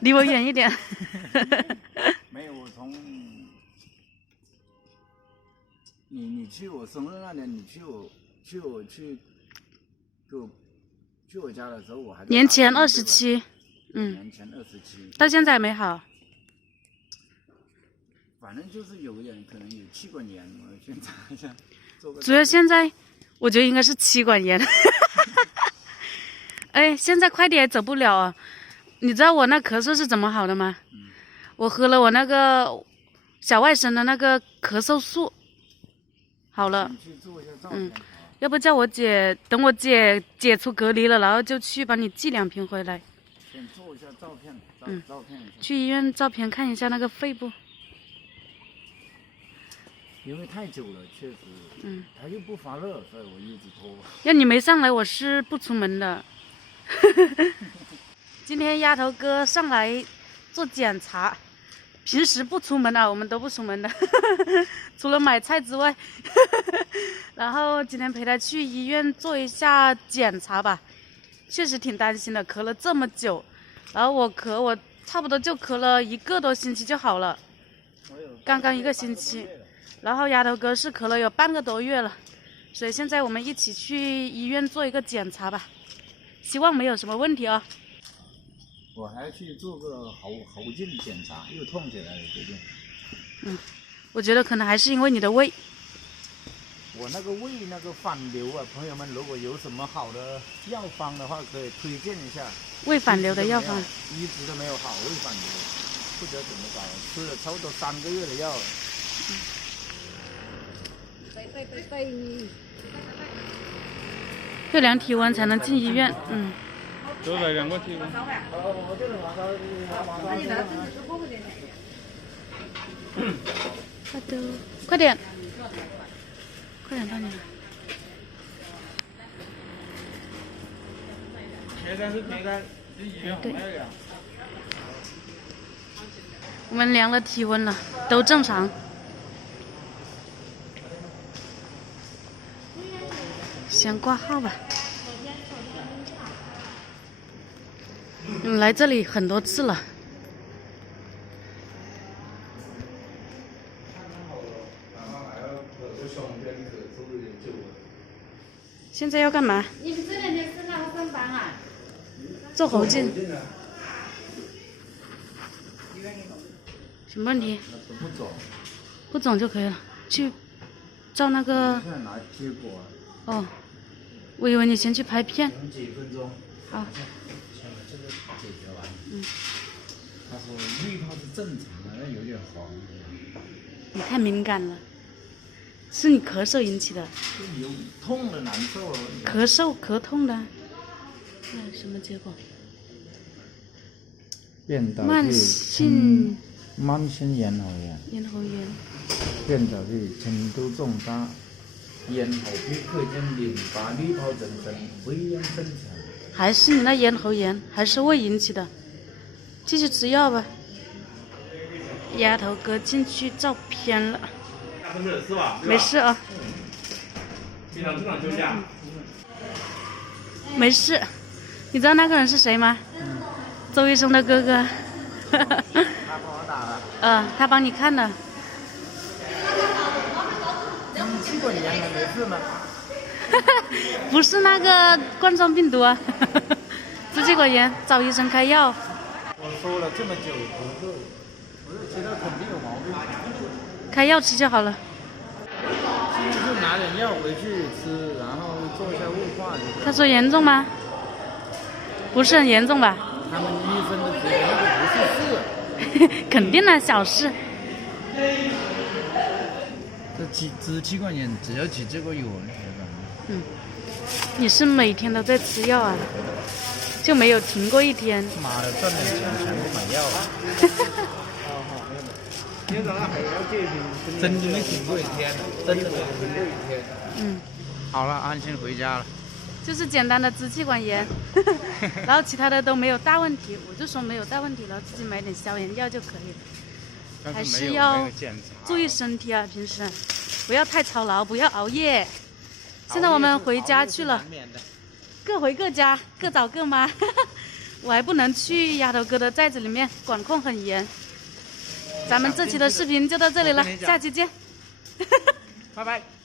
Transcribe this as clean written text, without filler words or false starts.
离我远一点。没有，我从你去我生日那年，你去我家的时候，我还年前27，年前27，到现在还没好。反正就是有点可能有气管炎，我先查一下。主要现在我觉得应该是气管炎。哎，现在快点走不了啊！你知道我那咳嗽是怎么好的吗？我喝了我那个小外甥的那个咳嗽素，好了。要不叫我姐，等我姐解除隔离了，然后就去帮你寄2瓶回来。先做一下照片，照片一下。去医院照片看一下那个肺部。因为太久了，确实，它又不发热，所以我一直拖。要你没上来，我是不出门的。今天丫头哥上来做检查，平时不出门啊，我们都不出门的，除了买菜之外。然后今天陪他去医院做一下检查吧，确实挺担心的，咳了这么久，然后我差不多就咳了1个多星期就好了，刚刚1个星期。然后丫头哥是咳了有半个多月了，所以现在我们一起去医院做一个检查吧，希望没有什么问题哦。我还去做个喉镜检查，又痛起来了最近。我觉得可能还是因为你的胃。我那个胃那个反流啊，朋友们如果有什么好的药方的话，可以推荐一下。胃反流的药方一直都没有好，胃反流不知道怎么搞，吃了差不多3个月的药了。要量体温才能进医院。都来量过体温。快点到你了。现在是应该去医院没有量。我们量了体温了，都正常。先挂号吧。来这里很多次了。现在要干嘛？你们这2天是哪个上班啊？做喉镜。什么问题？不肿就可以了。去照那个。现在拿结果。哦，我以为你先去拍片。等几分钟。好。先把这个解决完。他说滤泡是正常的，但有点黄。你太敏感了，是你咳嗽引起的。有痛的难受了。咳痛的。什么结果？慢性咽喉炎。变导致程度重大，咽喉闭合间淋巴滤泡增生，胃炎正常。还是你那咽喉炎，还是胃引起的？继续吃药吧。丫头哥进去照片了。是吧？没事啊。平常正常休假。没事。你知道那个人是谁吗？周医生的哥哥。他帮我打了。他帮你看的。气管炎还没事吗？不是那个冠状病毒啊，支气管炎，找医生开药。我说了这么久咳嗽，我就知道肯定有毛病。开药吃就好了。现在就拿点药回去吃，然后做一下雾化。他说严重吗？不是很严重吧？他们医生都觉得那个不是事。肯定的，小事。这支气管炎只要起这个油，你是每天都在吃药啊？就没有停过一天？妈的，赚点钱全部买药了。真的没停过一天，真的没停过一天。好了，安心回家了。就是简单的支气管炎，然后其他的都没有大问题，我就说没有大问题了，自己买点消炎药就可以了。还是要注意身体啊，平时不要太操劳，不要熬夜。现在我们回家去了，各回各家，各找各妈。我还不能去，丫头哥的在这里面管控很严。咱们这期的视频就到这里了，下期见。拜拜。